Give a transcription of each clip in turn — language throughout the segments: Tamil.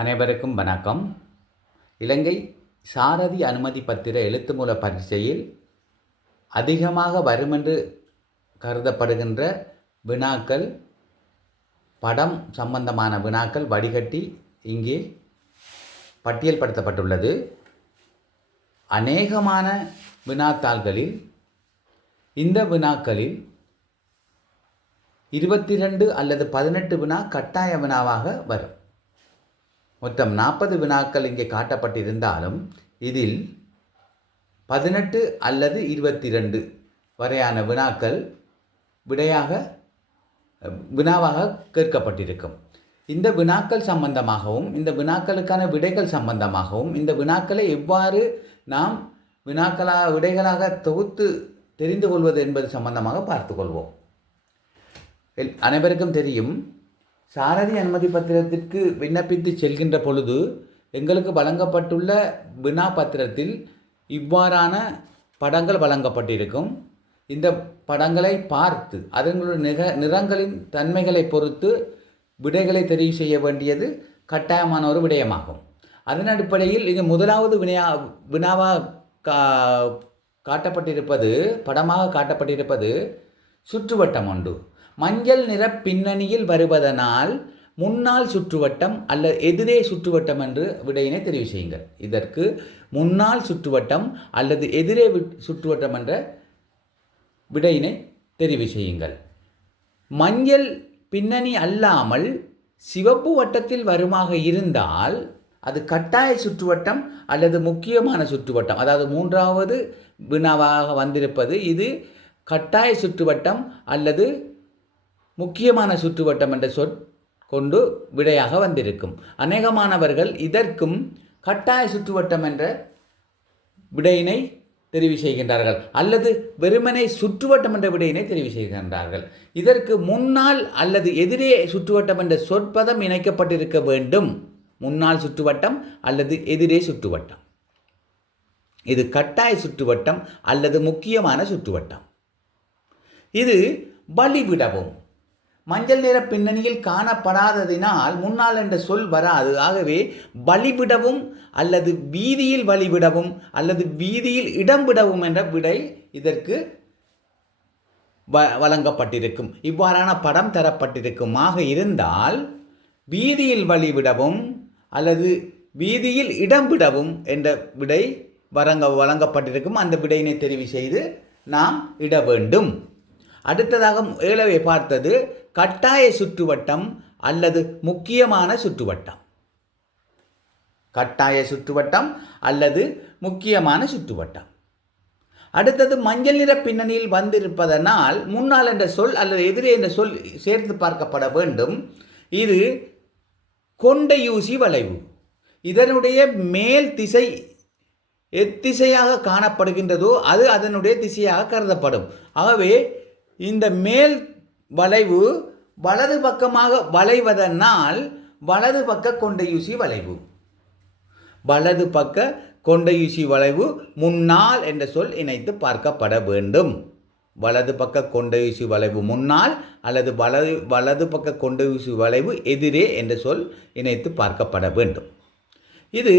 அனைவருக்கும் வணக்கம். இலங்கை சாரதி அனுமதி பத்திர எழுத்துமூல பரீட்சையில் அதிகமாக வருமென்று கருதப்படுகின்ற வினாக்கள் படம் சம்பந்தமான வினாக்கள் வடிகட்டி இங்கே பட்டியல்படுத்தப்பட்டுள்ளது. அநேகமான வினாத்தாள்களில் இந்த வினாக்களில் இருபத்தி ரெண்டு அல்லது பதினெட்டு வினா கட்டாய வினாவாக வரும். மொத்தம் நாற்பது வினாக்கள் இங்கே காட்டப்பட்டிருந்தாலும் இதில் பதினெட்டு அல்லது இருபத்தி ரெண்டு வரையான வினாக்கள் விடையாக வினாவாக கேட்கப்பட்டிருக்கும். இந்த வினாக்கள் சம்பந்தமாகவும் இந்த வினாக்களுக்கான விடைகள் சம்பந்தமாகவும் இந்த வினாக்களை எவ்வாறு நாம் வினாக்களாக விடைகளாக தொகுத்து தெரிந்து கொள்வது என்பது சம்பந்தமாக பார்த்துக்கொள்வோம் எல்- அனைவருக்கும் தெரியும் சாரதி அனுமதி பத்திரத்திற்கு விண்ணப்பித்து செல்கின்ற பொழுது எங்களுக்கு வழங்கப்பட்டுள்ள வினா பத்திரத்தில் இவ்வாறான படங்கள் வழங்கப்பட்டிருக்கும். இந்த படங்களை பார்த்து அதன்களுடைய நிக நிறங்களின் தன்மைகளை பொறுத்து விடைகளை தெரிவு செய்ய வேண்டியது கட்டாயமான ஒரு விடயமாகும். அதன் அடிப்படையில் இங்கு முதலாவது வினையா வினாவாக கா காட்டப்பட்டிருப்பது படமாக காட்டப்பட்டிருப்பது சுற்றுவட்டம் ஒன்று. மஞ்சள் நிற பின்னணியில் வருவதனால் முன்னாள் சுற்றுவட்டம் அல்லது எதிரே சுற்றுவட்டம் என்று விடையினை தெரிவு செய்யுங்கள். இதற்கு முன்னாள் சுற்றுவட்டம் அல்லது எதிரே சுற்றுவட்டம் என்ற விடையினை தெரிவு செய்யுங்கள். மஞ்சள் பின்னணி அல்லாமல் சிவப்பு வட்டத்தில் வருமாக இருந்தால் அது கட்டாய சுற்றுவட்டம் அல்லது முக்கியமான சுற்றுவட்டம். அதாவது மூன்றாவது வினாவாக வந்திருப்பது இது கட்டாய சுற்றுவட்டம் அல்லது முக்கியமான சுற்றுவட்டம் என்ற சொற் கொண்டு விடையாக வந்திருக்கும். அநேகமானவர்கள் இதற்கும் கட்டாய சுற்றுவட்டம் என்ற விடையினை தெரிவு செய்கின்றார்கள். அல்லது வெறுமனை சுற்றுவட்டம் என்ற விடையினை தெரிவு செய்கின்றார்கள். இதற்கு முன்னால் அல்லது எதிரே சுற்றுவட்டம் என்ற சொற்பதம் இணைக்கப்பட்டிருக்க வேண்டும். முன்னாள் சுற்றுவட்டம் அல்லது எதிரே சுற்றுவட்டம். இது கட்டாய சுற்றுவட்டம் அல்லது முக்கியமான சுற்றுவட்டம். இது வழிவிடவும். மஞ்சள் நிற பின்னணியில் காணப்படாததினால் முன்னால் என்ற சொல் வராது. ஆகவே வழிவிடவும் அல்லது வீதியில் வழிவிடவும் அல்லது வீதியில் இடம் விடவும் என்ற விடை இதற்கு வ வழங்கப்பட்டிருக்கும். இவ்வாறான படம் தரப்பட்டிருக்குமாக இருந்தால் வீதியில் வழிவிடவும் அல்லது வீதியில் இடம் விடவும் என்ற விடை வழங்க வழங்கப்பட்டிருக்கும். அந்த விடையினை தெரிவு செய்து நாம் இட வேண்டும். அடுத்ததாக ஏழவை பார்த்தது கட்டாய சுற்றுவட்டம் அல்லது முக்கியமான சுற்றுவட்டம். கட்டாய சுற்றுவட்டம் அல்லது முக்கியமான சுற்றுவட்டம். அடுத்தது மஞ்சள் நிற பின்னணியில் வந்திருப்பதனால் முன்னால் என்ற சொல் அல்லது எதிரே என்ற சொல் சேர்த்து பார்க்கப்பட வேண்டும். இது கொண்டையூசி வளைவு. இதனுடைய மேல் திசை எத்திசையாக காணப்படுகின்றதோ அது அதனுடைய திசையாக கருதப்படும். ஆகவே இந்த மேல் வளைவு வலது பக்கமாக வளைவதனால் வலது பக்க கொண்டையூசி வளைவு. வலது பக்க கொண்டையூசி வளைவு முன்னால் என்ற சொல் இணைத்து பார்க்கப்பட வேண்டும். வலது பக்க கொண்டையூசி வளைவு முன்னால் அல்லது வலது வலது பக்க கொண்டையூசி வளைவு எதிரே என்ற சொல் இணைத்து பார்க்கப்பட வேண்டும். இது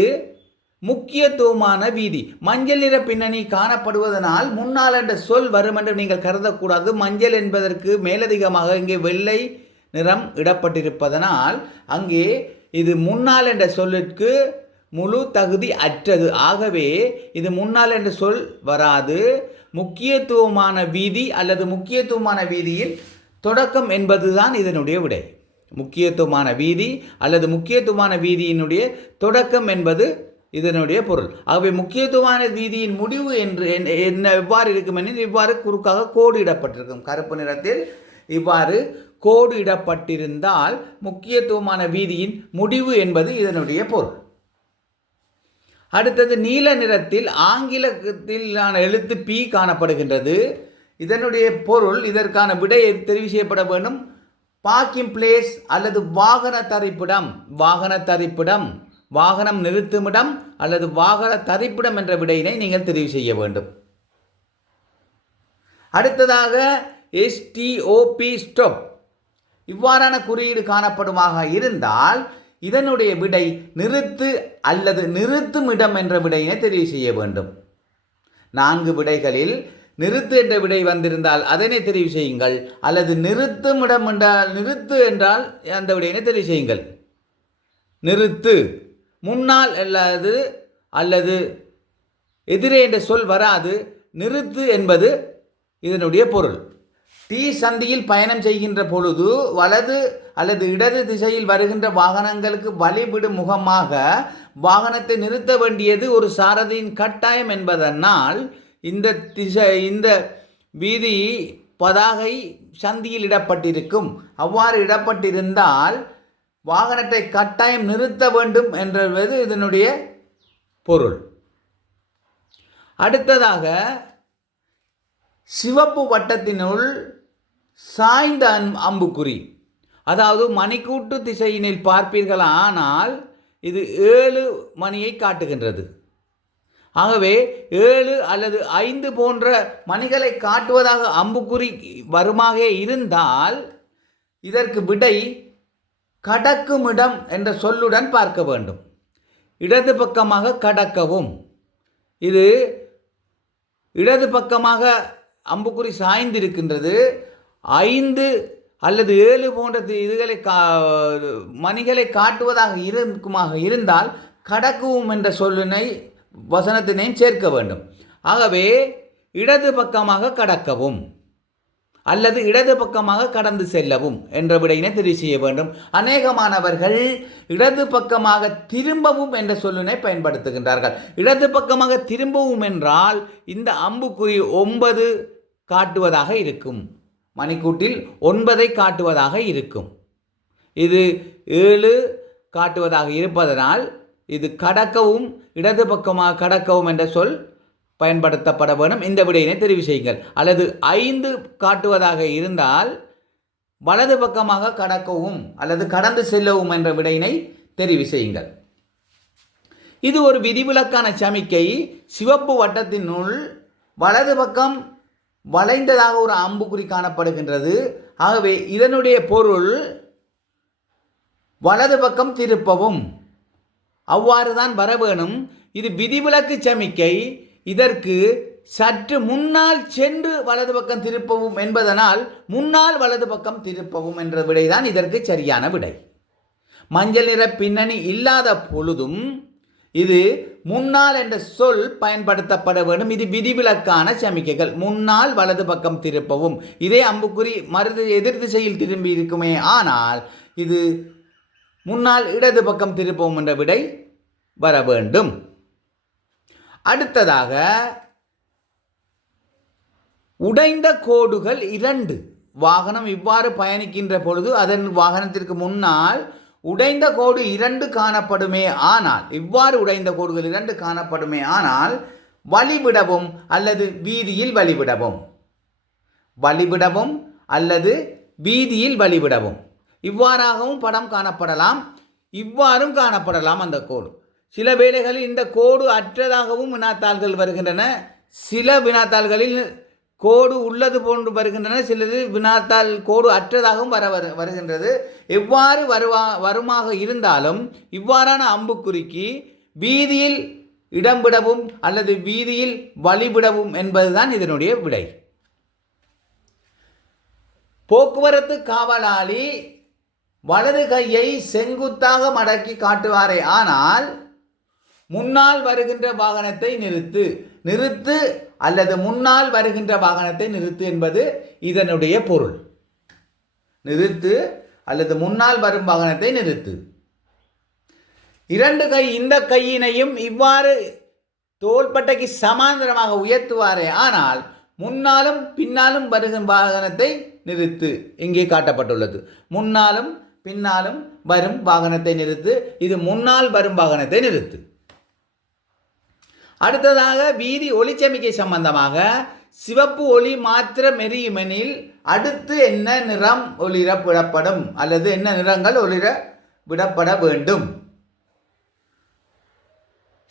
முக்கியத்துவமான வீதி. மஞ்சள் நிற பின்னணி காணப்படுவதனால் முன்னால் என்ற சொல் வரும் என்று நீங்கள் கருதக்கூடாது. மஞ்சள் என்பதற்கு மேலதிகமாக இங்கே வெள்ளை நிறம் இடப்பட்டிருப்பதனால் அங்கே இது முன்னால் என்ற சொல்லிற்கு முழு தகுதி அற்றது. ஆகவே இது முன்னால் என்ற சொல் வராது. முக்கியத்துவமான வீதி அல்லது முக்கியத்துவமான வீதியில் தொடக்கம் என்பதுதான் இதனுடைய விடை. முக்கியத்துவமான வீதி அல்லது முக்கியத்துவமான வீதியினுடைய தொடக்கம் என்பது இதனுடைய பொருள். ஆகவே முக்கியத்துவமான வீதியின் முடிவு என்று என்ன- என்ன எவ்வாறு இருக்கும் இவ்வாறு குறுக்காக கோடு இடப்பட்டிருக்கும். கருப்பு நிறத்தில் இவ்வாறு கோடு இடப்பட்டிருந்தால் முக்கியத்துவமான வீதியின் முடிவு என்பது இதனுடைய பொருள். அடுத்தது நீல நிறத்தில் ஆங்கிலத்திலான எழுத்து பி காணப்படுகின்றது. இதனுடைய பொருள் இதற்கான விடை தெரிவு செய்யப்பட வேண்டும்? பார்க்கிங் பிளேஸ் அல்லது வாகன தரிப்பிடம். வாகன தரிப்பிடம். வாகனம் நிறுத்துமிடம் அல்லது வாகன தரிப்பிடம் என்ற விடையினை நீங்கள் தெரிவு செய்ய வேண்டும். அடுத்ததாக எஸ்டிஓபி ஸ்டொப் இவ்வாறான குறியீடு காணப்படுமாக இருந்தால் இதனுடைய விடை நிறுத்து அல்லது நிறுத்தும் இடம் என்ற விடையினை தெரிவு செய்ய வேண்டும். நான்கு விடைகளில் நிறுத்து என்ற விடை வந்திருந்தால் அதனை தெரிவு செய்யுங்கள். அல்லது நிறுத்தும் இடம் என்றால் நிறுத்து என்றால் அந்த விடையினை தெரிவு செய்யுங்கள். நிறுத்து. முன்னால் அல்லது அல்லது எதிரே என்ற சொல் வராது. நிறுத்து என்பது இதனுடைய பொருள். தீ சந்தியில் பயணம் செய்கின்ற பொழுது வலது அல்லது இடது திசையில் வருகின்ற வாகனங்களுக்கு வழிவிடும் முகமாக வாகனத்தை நிறுத்த வேண்டியது ஒரு சாரதியின் கட்டாயம் என்பதனால் இந்த திசை இந்த வீதி பதாகை சந்தியில் இடப்பட்டிருக்கும். அவ்வாறு இடப்பட்டிருந்தால் வாகனத்தை கட்டாயம் நிறுத்த வேண்டும் என்றது இதனுடைய பொருள். அடுத்ததாக சிவப்பு வட்டத்தினுள் சாய்ந்த அம்- அம்புக்குறி. அதாவது மணிக்கூட்டு திசையினில் பார்ப்பீர்கள் ஆனால் இது ஏழு மணியை காட்டுகின்றது. ஆகவே ஏழு அல்லது ஐந்து போன்ற மணிகளை காட்டுவதாக அம்புக்குறி வருமாக இருந்தால் இதற்கு விடை கடக்குமிடம் என்ற சொல்லுடன் பார்க்க வேண்டும். இடது பக்கமாக கடக்கவும். இது இடது பக்கமாக அம்புக்குறி சாய்ந்திருக்கின்றது. ஐந்து அல்லது ஏழு போன்ற இதுகளை கா மணிகளை காட்டுவதாக இருக்குமாக இருந்தால் கடக்கவும் என்ற சொல்லினை வசனத்தினையும் சேர்க்க வேண்டும். ஆகவே இடது பக்கமாக கடக்கவும். அல்லது இடது பக்கமாக கடந்து செல்லவும் என்ற விடையினை தெரிவு செய்ய வேண்டும். அநேகமானவர்கள் இடது பக்கமாக திரும்பவும் என்ற சொல்லினை பயன்படுத்துகின்றார்கள். இடது பக்கமாக திரும்பவும் என்றால் இந்த அம்புக்குறி ஒன்பது காட்டுவதாக இருக்கும். மணிக்கூட்டில் ஒன்பதை காட்டுவதாக இருக்கும். இது ஏழு காட்டுவதாக இருப்பதனால் இது கடக்கவும் இடது பக்கமாக கடக்கவும் என்ற சொல் பயன்படுத்தப்பட வேண்டும் இந்த விடையினை தெரிவு செய்யுங்கள். அல்லது ஐந்து காட்டுவதாக இருந்தால் வலது பக்கமாக கடக்கவும் அல்லது கடந்து செல்லவும் என்ற விடையினை தெரிவு செய்யுங்கள். இது ஒரு விதிவிலக்கான சமிக்கை. சிவப்பு வட்டத்தினுள் வலது பக்கம் வளைந்ததாக ஒரு அம்புக்குறி காணப்படுகின்றது. ஆகவே இதனுடைய பொருள் வலது பக்கம் திருப்பவும். அவ்வாறு தான் வர வேணும். இது விதிவிலக்கு சமிக்கை. இதற்கு சற்று முன்னால் சென்று வலது பக்கம் திருப்பவும் என்பதனால் முன்னால் வலது பக்கம் திருப்பவும் என்ற விடைதான் இதற்கு சரியான விடை. மஞ்சள் நிற பின்னணி இல்லாத பொழுதும் இது முன்னால் என்ற சொல் பயன்படுத்தப்பட வேண்டும். இது விதிவிலக்கான சமிக்கைகள். முன்னால் வலது பக்கம் திருப்பவும். இதே அம்புக்குறி மருது எதிர் திசையில் திரும்பி இருக்குமே ஆனால் இது முன்னால் இடது பக்கம் திருப்பவும் என்ற விடை வர வேண்டும். அடுத்ததாக உடைந்த கோடுகள் இரண்டு. வாகனம் இவ்வாறு பயணிக்கின்ற பொழுது அதன் வாகனத்திற்கு முன்னால் உடைந்த கோடு இரண்டு காணப்படுமே ஆனால் இவ்வாறு உடைந்த கோடுகள் இரண்டு காணப்படுமே ஆனால் வழிவிடவும் அல்லது வீதியில் வழிவிடவும். வழிவிடவும் அல்லது வீதியில் வழிவிடவும். இவ்வாறாகவும் படம் காணப்படலாம். இவ்வாறும் காணப்படலாம் அந்த கோடு. சில வேளைகளில் இந்த கோடு அற்றதாகவும் வினாத்தாள்கள் வருகின்றன. சில வினாத்தாள்களில் கோடு உள்ளது போன்று வருகின்றன. சிலது வினாத்தாள் கோடு அற்றதாகவும் வர வரு- வருகின்றது. எவ்வாறு வருவா வருமாக இருந்தாலும் இவ்வாறான அம்புக்குறிக்கு வீதியில் இடம்பிடவும் அல்லது வீதியில் வழிவிடவும் என்பதுதான் இதனுடைய விடை. போக்குவரத்து காவலாளி வலது கையை செங்குத்தாக மடக்கி காட்டுவாரே. ஆனால் முன்னால் வருகின்ற வாகனத்தை நிறுத்து. நிறுத்து அல்லது முன்னால் வருகின்ற வாகனத்தை நிறுத்து என்பது இதனுடைய பொருள். நிறுத்து அல்லது முன்னால் வரும் வாகனத்தை நிறுத்து. இரண்டு கை இந்த கையினையும் இவ்வாறு தோள்பட்டைக்கு சமாந்தரமாக உயர்த்துவாரே ஆனால் முன்னாலும் பின்னாலும் வருகின்ற வாகனத்தை நிறுத்து. இங்கே காட்டப்பட்டுள்ளது. முன்னாலும் பின்னாலும் வரும் வாகனத்தை நிறுத்து. இது முன்னால் வரும் வாகனத்தை நிறுத்து. அடுத்ததாக வீதி ஒளிச்சமிக்கை சம்பந்தமாக சிவப்பு ஒளி மாத்திர மெரியுமெனில் அடுத்து என்ன நிறம் ஒளிர விடப்படும்? அல்லது என்ன நிறங்கள் ஒளிர விடப்பட வேண்டும்?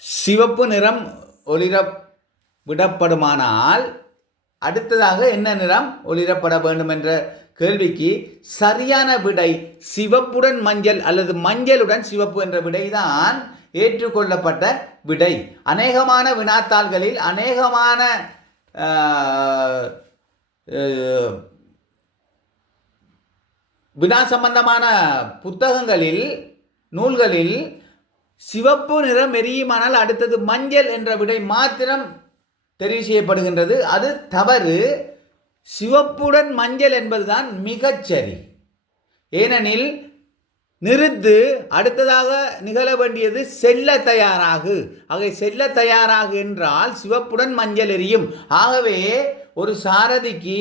சிவப்பு நிறம் ஒளிர விடப்படுமானால் அடுத்ததாக என்ன நிறம் ஒளிரப்பட வேண்டும் என்ற கேள்விக்கு சரியான விடை சிவப்புடன் மஞ்சள் அல்லது மஞ்சளுடன் சிவப்பு என்ற விடைதான் ஏற்றுக்கொள்ளப்பட்ட விடை. அநேகமான வினாத்தாள்களில் அநேகமான வினா சம்பந்தமான புத்தகங்களில் நூல்களில் சிவப்பு நிறம் எரியுமானால் அடுத்தது மஞ்சள் என்ற விடை மாத்திரம் தெரிவு செய்யப்படுகின்றது. அது தவறு. சிவப்புடன் மஞ்சள் என்பதுதான் மிகச்சரி ஏனெனில் நிறுத்து. அடுத்ததாக நிகழ வேண்டியது செல்ல தயாராகு. ஆகவே செல்ல தயாராகு என்றால் சிவப்புடன் மஞ்சள் எரியும். ஆகவே ஒரு சாரதிக்கு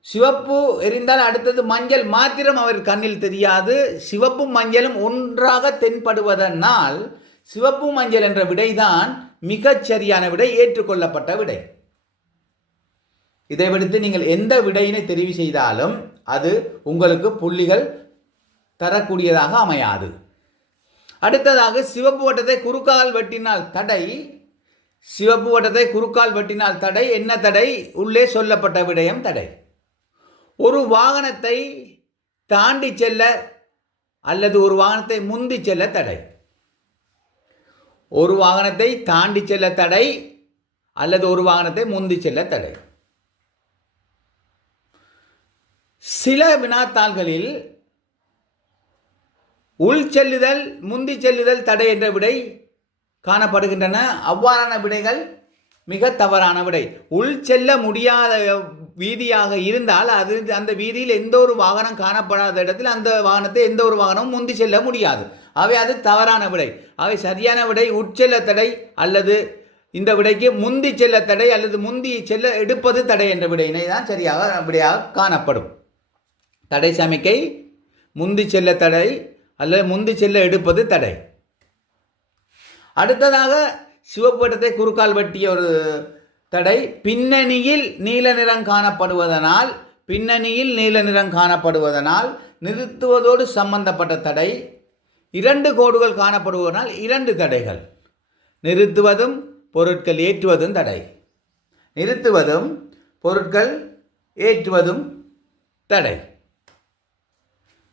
சிவப்பு எரிந்தால் அடுத்தது மஞ்சள் மாத்திரம் அவர் கண்ணில் தெரியாது. சிவப்பும் மஞ்சளும் ஒன்றாக தென்படுவதனால் சிவப்பு மஞ்சள் என்ற விடைதான் மிகச் சரியான விடை ஏற்றுக்கொள்ளப்பட்ட விடை. இதை விடுத்து நீங்கள் எந்த விடையினை தெரிவு செய்தாலும் அது உங்களுக்கு புள்ளிகள் தரக்கூடியதாக அமையாது. அடுத்ததாக சிவப்பு வட்டத்தை குறுக்கால் வெட்டினால் தடை சிவப்பு வட்டத்தை குறுக்கால் வெட்டினால் தடை என்ன தடை? உள்ளே சொல்லப்பட்ட விடயம் தடை. ஒரு வாகனத்தை தாண்டி செல்ல அல்லது ஒரு வாகனத்தை முந்தி செல்ல தடை. ஒரு வாகனத்தை தாண்டி செல்ல தடை அல்லது ஒரு வாகனத்தை முந்தி செல்ல தடை. சில வினாத்தாள்களில் உள் செல்லுதல் முந்தி செல்லுதல் தடை என்ற விடை காணப்படுகின்றன. அவ்வாறான விடைகள் மிக தவறான விடை. உள் செல்ல முடியாத வீதியாக இருந்தால் அது அந்த வீதியில் எந்த ஒரு வாகனம் காணப்படாத இடத்தில் அந்த வாகனத்தை எந்த ஒரு வாகனமும் முந்தி செல்ல முடியாது. அவை அது தவறான விடை. அவை சரியான விடை உட்செல்ல தடை அல்லது இந்த விடைக்கு முந்தி செல்ல தடை அல்லது முந்தி செல்ல எடுப்பது தடை என்ற விடையினை தான் சரியாக விடையாக காணப்படும். தடை சமிக்கை முந்தி செல்ல தடை அல்லது முந்தி செல்ல எடுப்பது தடை. அடுத்ததாக சிவப்பட்டத்தை குறுக்கால் வெட்டிய ஒரு தடை. பின்னணியில் நீல நிறம் காணப்படுவதனால் பின்னணியில் நீல நிறம் காணப்படுவதனால் நிறுத்துவதோடு சம்பந்தப்பட்ட தடை. இரண்டு கோடுகள் காணப்படுவதனால் இரண்டு தடைகள். நிறுத்துவதும் பொருட்கள் ஏற்றுவதும் தடை. நிறுத்துவதும் பொருட்கள் ஏற்றுவதும் தடை.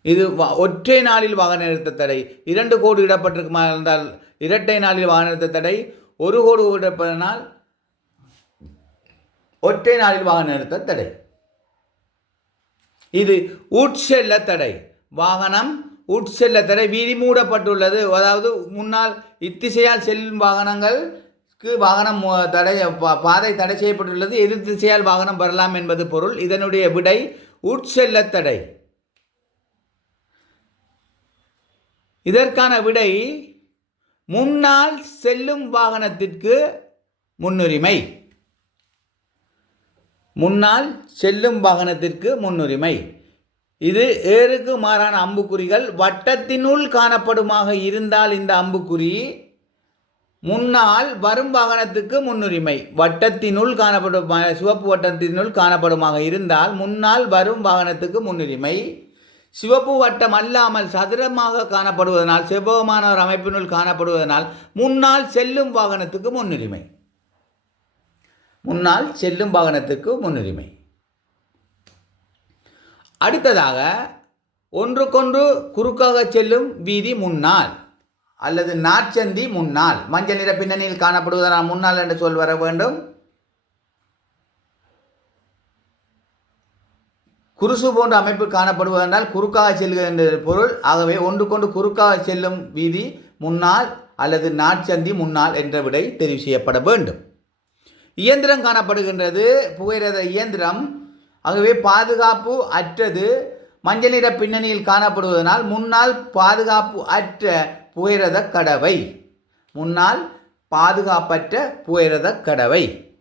இது வ- ஒற்றை நாளில் வாகன நிறுத்த தடை. இரண்டு கோடு இடப்பட்டிருக்குமா இருந்தால் இரட்டை நாளில் வாகன நிறுத்த தடை. ஒரு கோடு இடப்பதனால் ஒற்றை நாளில் வாகன நிறுத்த தடை. இது உட்செல்ல தடை. வாகனம் உட்செல்ல தடை. வீதி மூடப்பட்டுள்ளது. அதாவது முன்னால் இத்திசையால் செல்லும் வாகனங்களுக்கு வாகனம் தடை பா- பாதை தடை செய்யப்பட்டுள்ளது. எதிர் திசையால் வாகனம் வரலாம் என்பது பொருள். இதனுடைய விடை உட்செல்ல தடை. இதற்கான விடை முன்னால் செல்லும் வாகனத்திற்கு முன்னுரிமை. முன்னால் செல்லும் வாகனத்திற்கு முன்னுரிமை. இது ஏருக்கு மாறான அம்புக்குறிகள். வட்டத்தினுள் காணப்படுமாக இருந்தால் இந்த அம்புக்குறி முன்னால் வரும் வாகனத்துக்கு முன்னுரிமை. வட்டத்தினுள் காணப்படும் சிவப்பு வட்டத்தினுள் காணப்படுமாக இருந்தால் முன்னால் வரும் வாகனத்துக்கு முன்னுரிமை. சிவப்பு வட்டம் அல்லாமல் சதுரமாக காணப்படுவதனால் செவ்வகமான ஒரு அமைப்பினுள் காணப்படுவதனால் முன்னால் செல்லும் வாகனத்துக்கு முன்னுரிமை. முன்னால் செல்லும் வாகனத்துக்கு முன்னுரிமை. அடுத்ததாக ஒன்றுக்கொன்று குறுக்காக செல்லும் வீதி முன்னால் அல்லது நாற்சந்தி முன்னால் மஞ்சள் நிற பின்னணியில் காணப்படுவதனால் முன்னால் என்று சொல் வர வேண்டும். குருசு போன்ற அமைப்பு காணப்படுவதனால் குறுக்காக செல்கின்ற பொருள். ஆகவே ஒன்றுக்கொண்டு குறுக்காக செல்லும் வீதி முன்னால் அல்லது நாட்சந்தி முன்னால் என்ற விடை தெரிவு செய்யப்பட வேண்டும். இயந்திரம் காணப்படுகின்றது. புகையிரத இயந்திரம். ஆகவே பாதுகாப்பு அற்றது. மஞ்சள் நிற பின்னணியில் காணப்படுவதனால் முன்னால் பாதுகாப்பு அற்ற புகையிரத கடவை. முன்னால் பாதுகாப்பற்ற புகையிரத கடவை.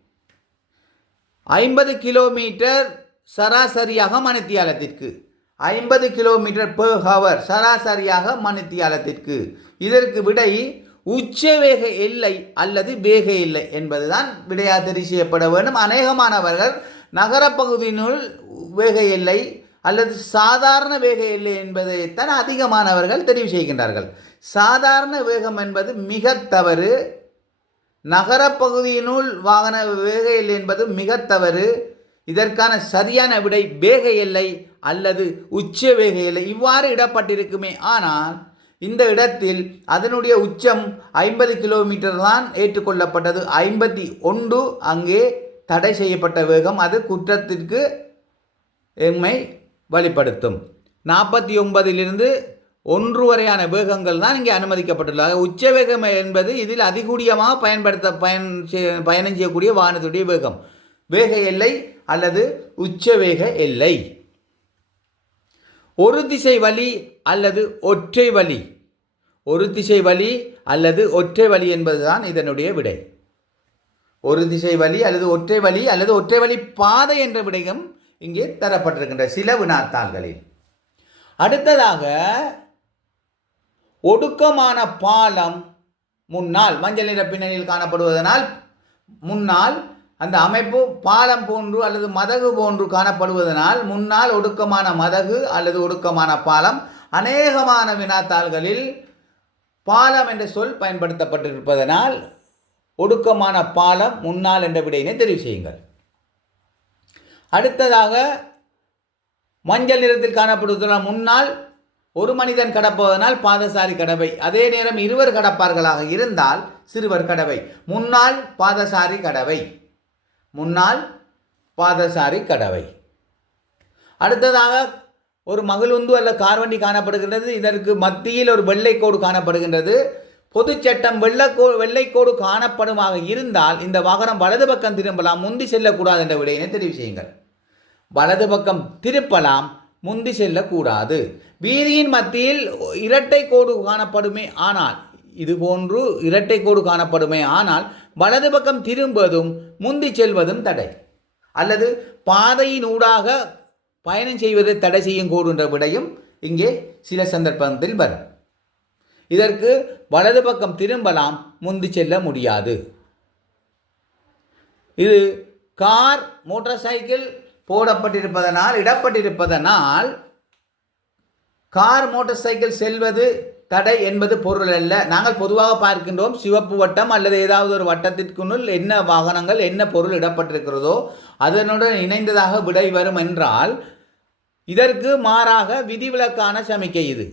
ஐம்பது கிலோமீட்டர் சராசரியாக மணித்தியாலத்திற்கு. ஐம்பது கிலோமீட்டர் பெர் ஹவர் சராசரியாக மணித்தியாலத்திற்கு. இதற்கு விடை உச்ச வேக எல்லை அல்லது வேக எல்லை என்பதுதான் விடையாக தெரிவு செய்யப்பட வேண்டும். அநேகமானவர்கள் நகரப்பகுதியினுள் வேக எல்லை அல்லது சாதாரண வேக எல்லை என்பதைத்தான் அதிகமானவர்கள் தெரிவு செய்கின்றார்கள். சாதாரண வேகம் என்பது மிக தவறு. நகரப்பகுதியினுள் வாகன வேக எல்லை என்பது மிக தவறு. இதற்கான சரியான விடை வேக எல்லை அல்லது உச்ச வேக எல்லை இவ்வாறு இடப்பட்டிருக்குமே. ஆனால் இந்த இடத்தில் அதனுடைய உச்சம் ஐம்பது கிலோமீட்டர் தான் ஏற்றுக்கொள்ளப்பட்டது. ஐம்பத்தி ஒன்று அங்கே தடை செய்யப்பட்ட வேகம் அது குற்றத்திற்கு எம்மை வழிப்படுத்தும். நாற்பத்தி ஒன்பதிலிருந்து ஒன்று வரையான வேகங்கள் தான் இங்கே அனுமதிக்கப்பட்டுள்ளது. உச்ச வேகம் என்பது இதில் அதிகூடியமாக பயன்படுத்த பயன் பயணம் செய்யக்கூடிய வாகனத்துடைய வேகம். வேக எல்லை அல்லது உச்சவேக எல்லை ஒரு திசை வழி அல்லது ஒற்றை வழி ஒரு திசை வழி அல்லது ஒற்றை வழி என்பதுதான் இதனுடைய விடை. ஒரு திசை வழி அல்லது ஒற்றை வழி அல்லது ஒற்றை வழி பாதை என்ற விடயம் இங்கே தரப்பட்டிருக்கின்ற சில வினாத்தாள்களில். அடுத்ததாக ஒடுக்கமான பாலம் முன்னால் மஞ்சள் நிற பின்னணியில் காணப்படுவதனால் முன்னால் அந்த அமைப்பு பாலம் போன்று அல்லது மதகு போன்று காணப்படுவதனால் முன்னால் ஒடுக்கமான மதகு அல்லது ஒடுக்கமான பாலம் அநேகமான வினாத்தாள்களில் பாலம் என்ற சொல் பயன்படுத்தப்பட்டிருப்பதனால் ஒடுக்கமான பாலம் முன்னால் என்ற விடையினை தெரிவு செய்யுங்கள். அடுத்ததாக மஞ்சள் நிறத்தில் காணப்படுவதனால் முன்னால் ஒரு மனிதன் கடப்பதனால் பாதசாரி கடவை. அதே நேரம் இருவர் கடப்பார்களாக இருந்தால் சிறுவர் கடவை. முன்னால் பாதசாரி கடவை. முன்னால் பாதசாரி கடவை. அடுத்ததாக ஒரு மகிழுந்து அல்ல கார்வண்டி காணப்படுகின்றது இதற்கு மத்தியில் ஒரு வெள்ளை கோடு காணப்படுகின்றது. பொதுச்சட்டம் சட்டம் வெள்ளக்கோ வெள்ளைக்கோடு காணப்படுமாக இருந்தால் இந்த வாகனம் வலது பக்கம் திரும்பலாம் முந்தி செல்லக்கூடாது என்ற விடையினை தெரிவு செய்யுங்கள். வலது பக்கம் திருப்பலாம் முந்தி செல்லக்கூடாது. வீதியின் மத்தியில் இரட்டை கோடு காணப்படுமே ஆனால் இது போன்று இரட்டை கோடு காணப்படுமே ஆனால் வலது பக்கம் திரும்புவதும் முந்தி செல்வதும் தடை. அல்லது பாதையின் ஊடாக பயணம் செய்வதை தடை செய்யும் கூடுன்ற விடையும் இங்கே சில சந்தர்ப்பத்தில் வரும். இதற்கு வலது பக்கம் திரும்பலாம் முந்தி செல்ல முடியாது. இது கார் மோட்டார் சைக்கிள் போடப்பட்டிருப்பதனால் இடப்பட்டிருப்பதனால் கார் மோட்டார் சைக்கிள் செல்வது தடை என்பது பொருள் அல்ல. நாங்கள் பொதுவாக பார்க்கின்றோம் சிவப்பு வட்டம் அல்லது ஏதாவது ஒரு வட்டத்திற்குள் என்ன வாகனங்கள் என்ன பொருள் இடப்பட்டிருக்கிறதோ அதனுடன் இணைந்ததாக விடை வரும் என்றால் இதற்கு மாறாக விதிவிலக்கான சமிக்கை இது.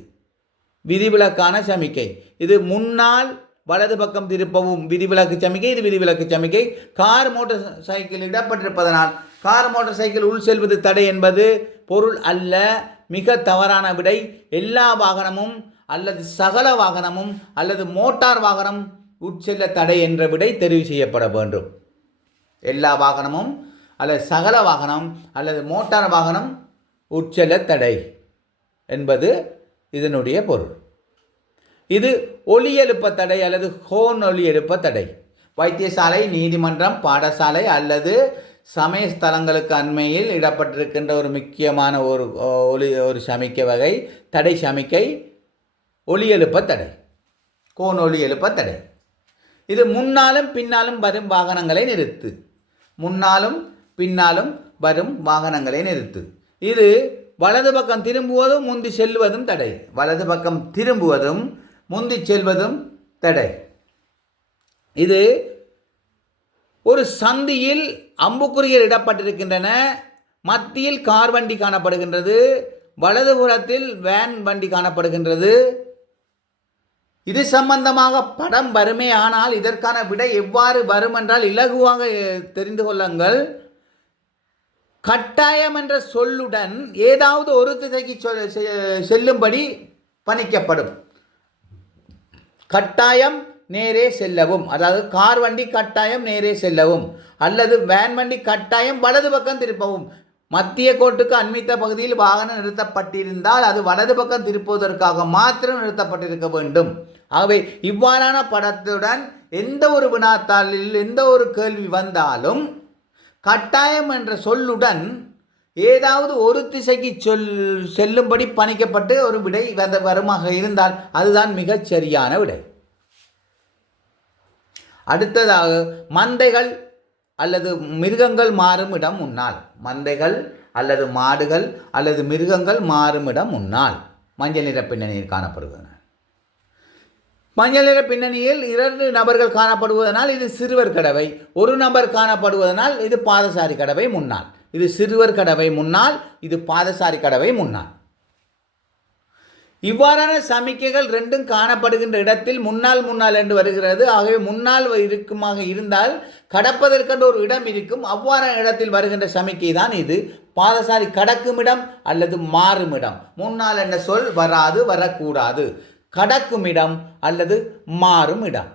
விதிவிலக்கான சமிக்கை. இது முன்னால் வலது பக்கம் திருப்பவும் விதிவிலக்கு சமிக்கை இது விதிவிலக்கு சமிக்கை. கார் மோட்டார் சைக்கிள் இடப்பட்டிருப்பதனால் கார் மோட்டார் சைக்கிள் உள் செல்வது தடை என்பது பொருள் அல்ல மிக தவறான விடை. எல்லா வாகனமும் அல்லது சகல வாகனமும் அல்லது மோட்டார் வாகனம் உட்செல்ல தடை என்ற விடை தெரிவு செய்யப்பட வேண்டும். எல்லா வாகனமும் அல்லது சகல வாகனம் அல்லது மோட்டார் வாகனம் உட்செல்ல தடை என்பது இதனுடைய பொருள். இது ஒலி எழுப்ப தடை அல்லது ஹோன் ஒலி எழுப்ப தடை. வைத்தியசாலை நீதிமன்றம் பாடசாலை அல்லது சமய ஸ்தலங்களுக்கு அண்மையில் இடப்பட்டிருக்கின்ற ஒரு முக்கியமான ஒரு ஒலி ஒரு சமிக்கை வகை தடை சமிக்கை ஒலி எழுப்ப தடை. கோன் ஒலி எழுப்ப தடை. இது முன்னாலும் பின்னாலும் வரும் வாகனங்களை நிறுத்து. முன்னாலும் பின்னாலும் வரும் வாகனங்களை நிறுத்து. இது வலது பக்கம் திரும்புவதும் முந்தி செல்வதும் தடை. வலது பக்கம் திரும்புவதும் முந்தி செல்வதும் தடை. இது ஒரு சந்தியில் அம்புக்குறிகள் இடப்பட்டிருக்கின்றன. மத்தியில் கார் வண்டி காணப்படுகின்றது. வலதுபுறத்தில் வேன் வண்டி காணப்படுகின்றது. இது சம்பந்தமாக படம் வருமே ஆனால் இதற்கான விடை எவ்வாறு வரும் என்றால் இலகுவாக தெரிந்து கொள்ளுங்கள். கட்டாயம் என்ற சொல்லுடன் ஏதாவது ஒரு திசைக்கு செ- செல்லும்படி பணிக்கப்படும். கட்டாயம் நேரே செல்லவும். அதாவது கார் வண்டி கட்டாயம் நேரே செல்லவும். அல்லது வேன் வண்டி கட்டாயம் வலது பக்கம் திருப்பவும். மத்திய கோட்டுக்கு அண்மித்த பகுதியில் வாகனம் நிறுத்தப்பட்டிருந்தால் அது வலது பக்கம் திருப்புவதற்காக மாத்திரம் நிறுத்தப்பட்டிருக்க வேண்டும். ஆகவே இவ்வாறான படத்துடன் எந்த ஒரு வினாத்தாளில் எந்த ஒரு கேள்வி வந்தாலும் கட்டாயம் என்ற சொல்லுடன் ஏதாவது ஒரு திசைக்கு சொல் செல்லும்படி பணிக்கப்பட்டு ஒரு விடை வந்த வருமாக இருந்தால் அதுதான் மிகச் சரியான விடை. அடுத்ததாக மந்தைகள் அல்லது மிருகங்கள் மாறும் இடம் முன்னால். மந்தைகள் அல்லது மாடுகள் அல்லது மிருகங்கள் மாறும் இடம் முன்னால். மஞ்சள் நிற பின்னணியில் காணப்படுகின்றன மஞ்சள் நிற பின்னணியில் இரண்டு நபர்கள் காணப்படுவதனால் இது சிறுவர் கடவை. ஒரு நபர் காணப்படுவதனால் இது பாதசாரி கடவை முன்னால். இது சிறுவர் கடவை முன்னால் இது பாதசாரி கடவை முன்னால். இவ்வாறான சமிக்கைகள் ரெண்டும் காணப்படுகின்ற இடத்தில் முன்னால் முன்னால் என்று வருகிறது. ஆகவே முன்னால் இருக்குமாக இருந்தால் கடப்பதற்கென்று ஒரு இடம் இருக்கும். அவ்வாறான இடத்தில் வருகின்ற சமிக்கை தான் இது. பாதசாரி கடக்கும் இடம் அல்லது மாறும் இடம். முன்னால் என்ற சொல்? வராது வரக்கூடாது. கடக்கும் இடம் அல்லது மாறும் இடம்.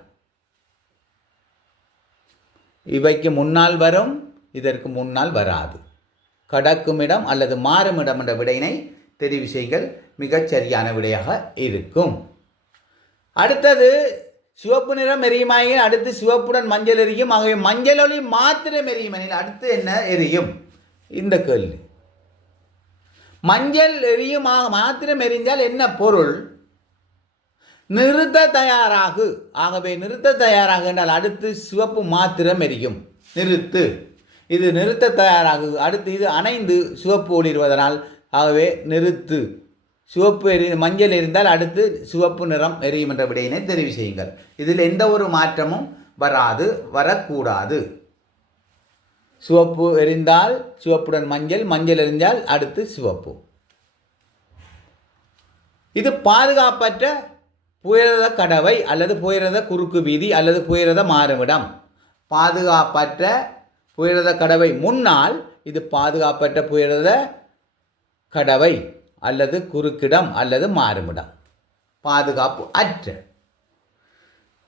இவைக்கு முன்னால் வரும் இதற்கு முன்னால் வராது. கடக்கும் இடம் அல்லது மாறும் இடம் என்ற விடையினை தெரிவு செய்கள் மிகச் சரியான விடையாக இருக்கும். அடுத்தது சிவப்பு நிறம் எரியுமாயின் அடுத்து சிவப்புடன் மஞ்சள் எரியும். ஆகவே மஞ்சள் ஒளி மாத்திரம் எரியுமெனில் அடுத்து என்ன எரியும்? இந்த கேள்வி. மஞ்சள் எரியுமாக மாத்திரம் எரிஞ்சால் என்ன பொருள்? நிறுத்த தயாராகு. ஆகவே நிறுத்த தயாராகு என்றால் அடுத்து சிவப்பு மாத்திரம் எரியும். நிறுத்து. இது நிறுத்த தயாராகு. அடுத்து இது அணைந்து சிவப்பு ஒளிர்வதனால் ஆகவே நிறுத்து. சிவப்பு எரி மஞ்சள் எரிந்தால் அடுத்து சிவப்பு நிறம் எரியும் என்ற விடையினை தெரிவு செய்யுங்கள். இதில் எந்த ஒரு மாற்றமும் வராது வரக்கூடாது. சிவப்பு எரிந்தால் சிவப்புடன் மஞ்சள் மஞ்சள் எரிந்தால் அடுத்து சிவப்பு. இது பாதுகாப்பற்ற புயரத கடவை அல்லது புயரத குறுக்கு வீதி அல்லது புயரத மாறுமிடம். பாதுகாப்பற்ற புயரத கடவை முன்னால் இது பாதுகாப்பற்ற புயரத கடவை அல்லது குறுக்கிடம் அல்லது மாறுமிடம். பாதுகாப்பு அற்ற.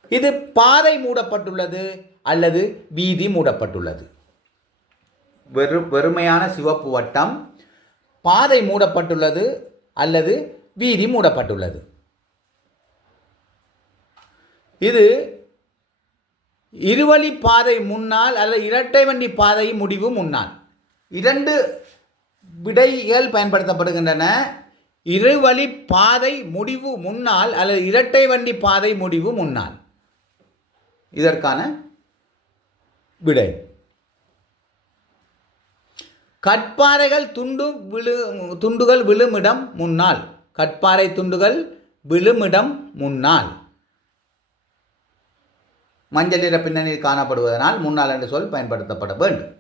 இது பாதை மூடப்பட்டுள்ளது அல்லது வீதி மூடப்பட்டுள்ளது. வெறு வெறுமையான சிவப்பு வட்டம் பாதை மூடப்பட்டுள்ளது அல்லது வீதி மூடப்பட்டுள்ளது. இது இருவழி பாதை முன்னால் அல்லது இரட்டை வண்டி பாதை முடிவு முன்னால். இரண்டு விடைகள் பயன்படுத்தப்படுகின்றன. இருவழி பாதை முடிவு முன்னால் அல்லது இரட்டை வண்டி பாதை முடிவு முன்னால். இதற்கான விடை. கற்பாறைகள் துண்டு விழு துண்டுகள் விழுமிடம் முன்னால். கற்பாறை துண்டுகள் விழுமிடம் முன்னால். மஞ்சள் நிற பின்னணியில் காணப்படுவதனால் முன்னால் என்று சொல் பயன்படுத்தப்பட வேண்டும்.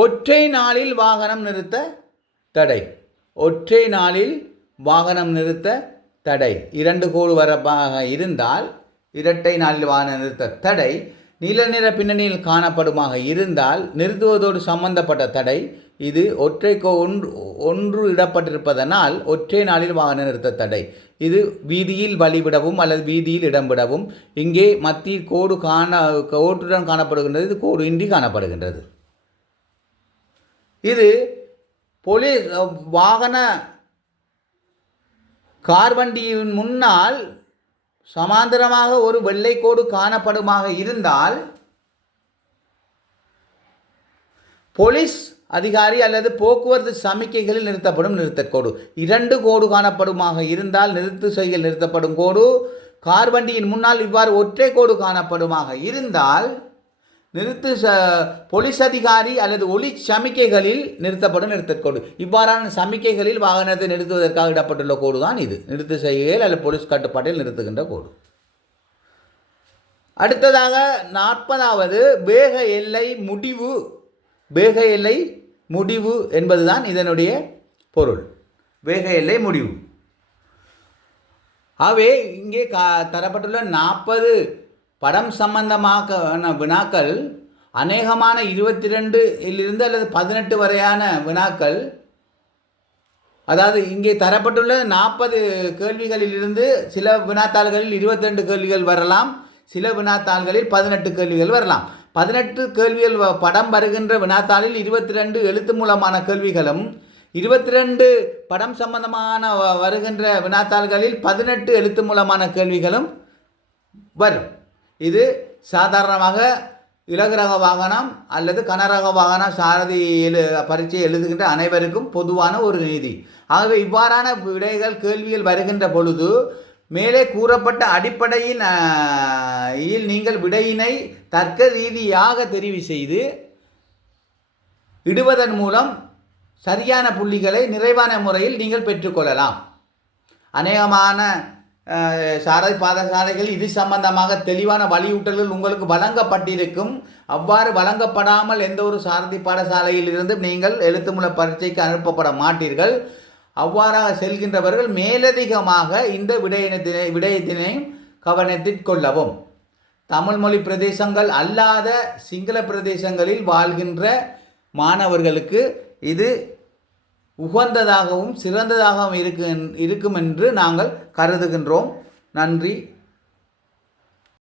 ஒற்றை நாளில் வாகனம் நிறுத்த தடை. ஒற்றை நாளில் வாகனம் நிறுத்த தடை. இரண்டு கோடு வரப்பாக இருந்தால் இரட்டை நாளில் வாகனம் நிறுத்த தடை. நீல நிற பின்னணியில் காணப்படுமாக இருந்தால் நிறுத்துவதோடு சம்பந்தப்பட்ட தடை. இது ஒற்றை கோ ஒன்று ஒன்று இடப்பட்டிருப்பதனால் ஒற்றை நாளில் வாகன நிறுத்த தடை. இது வீதியில் வழிவிடவும் அல்லது வீதியில் இடம்பிடவும் இங்கே மத்திய கோடு காண கோட்டுடன் காணப்படுகின்றது. இது கோடு இன்றி காணப்படுகின்றது. இது போலீஸ் வாகன கார் வண்டியின் முன்னால் சமாந்தரமாக ஒரு வெள்ளை கோடு காணப்படுமாக இருந்தால் போலீஸ் அதிகாரி அல்லது போக்குவரத்து சமிக்கைகளில் நிறுத்தப்படும் நிறுத்தக்கோடு இரண்டு கோடு காணப்படுமாக இருந்தால் நிறுத்து செய்கையில் நிறுத்தப்படும் கோடு. கார் வண்டியின் முன்னால் இவ்வாறு ஒற்றை கோடு காணப்படுமாக இருந்தால் நிறுத்து ச போலீஸ் அதிகாரி அல்லது ஒளி சமிக்கைகளில் நிறுத்தப்படும் நிறுத்தக்கோடு இவ்வாறான சமிக்கைகளில் வாகனத்தை நிறுத்துவதற்காக இடப்பட்டுள்ள கோடு தான் இது. நிறுத்து செய்கையில் அல்லது போலீஸ் கட்டுப்பாட்டில் நிறுத்துகின்ற கோடு. அடுத்ததாக நாற்பதாவது வேக எல்லை முடிவு வேக எல்லை முடிவு என்பதுதான் இதனுடைய பொருள். வேக எல்லை முடிவு. ஆகவே இங்கே கா தரப்பட்டுள்ள நாற்பது படம் சம்பந்தமாக வினாக்கள்? அநேகமான இருபத்தி ரெண்டு அல்லது பதினெட்டு வரையான வினாக்கள். அதாவது இங்கே தரப்பட்டுள்ள நாற்பது கேள்விகளிலிருந்து சில வினாத்தாள்களில் இருபத்தி ரெண்டு கேள்விகள் வரலாம் சில வினாத்தாள்களில் பதினெட்டு கேள்விகள் வரலாம். பதினெட்டு கேள்விகள் வ- படம் வருகின்ற வினாத்தாளில் இருபத்தி ரெண்டு எழுத்து மூலமான கேள்விகளும் இருபத்தி ரெண்டு படம் சம்பந்தமான வ- வருகின்ற வினாத்தாள்களில் பதினெட்டு எழுத்து மூலமான கேள்விகளும் வரும். இது சாதாரணமாக இலகுரக வாகனம் அல்லது கனரக வாகனம் சாரதி எழு பரீட்சை எழுதுகின்ற அனைவருக்கும் பொதுவான ஒரு நீதி. ஆகவே இவ்வாறான விடைகள் கேள்விகள் வருகின்ற பொழுது மேலே கூறப்பட்ட அடிப்படையில் இல் நீங்கள் விடையினை தர்க்க ரீதியாக தெரிவு செய்து இடுவதன் மூலம் சரியான புள்ளிகளை நிறைவான முறையில் நீங்கள் பெற்றுக்கொள்ளலாம் அநேகமான அஹ், சாரதி பாதசாலைகள் இது சம்பந்தமாக தெளிவான வலியூட்டல்கள் உங்களுக்கு வழங்கப்பட்டிருக்கும். அவ்வாறு வழங்கப்படாமல் எந்த ஒரு சாரதி பாடசாலையில் இருந்து நீங்கள் எழுத்துமுல பரீட்சைக்கு அனுப்பப்பட மாட்டீர்கள். அவ்வாறாக செல்கின்றவர்கள் மேலதிகமாக இந்த விடயத்தினை விடயத்தினை கவனத்தில் கொள்ளவும். தமிழ்மொழி பிரதேசங்கள் அல்லாத சிங்கள பிரதேசங்களில் வாழ்கின்ற மாணவர்களுக்கு இது உகந்ததாகவும் சிறந்ததாகவும் இருக்கு இருக்கும் என்று நாங்கள் கருதுகின்றோம். நன்றி.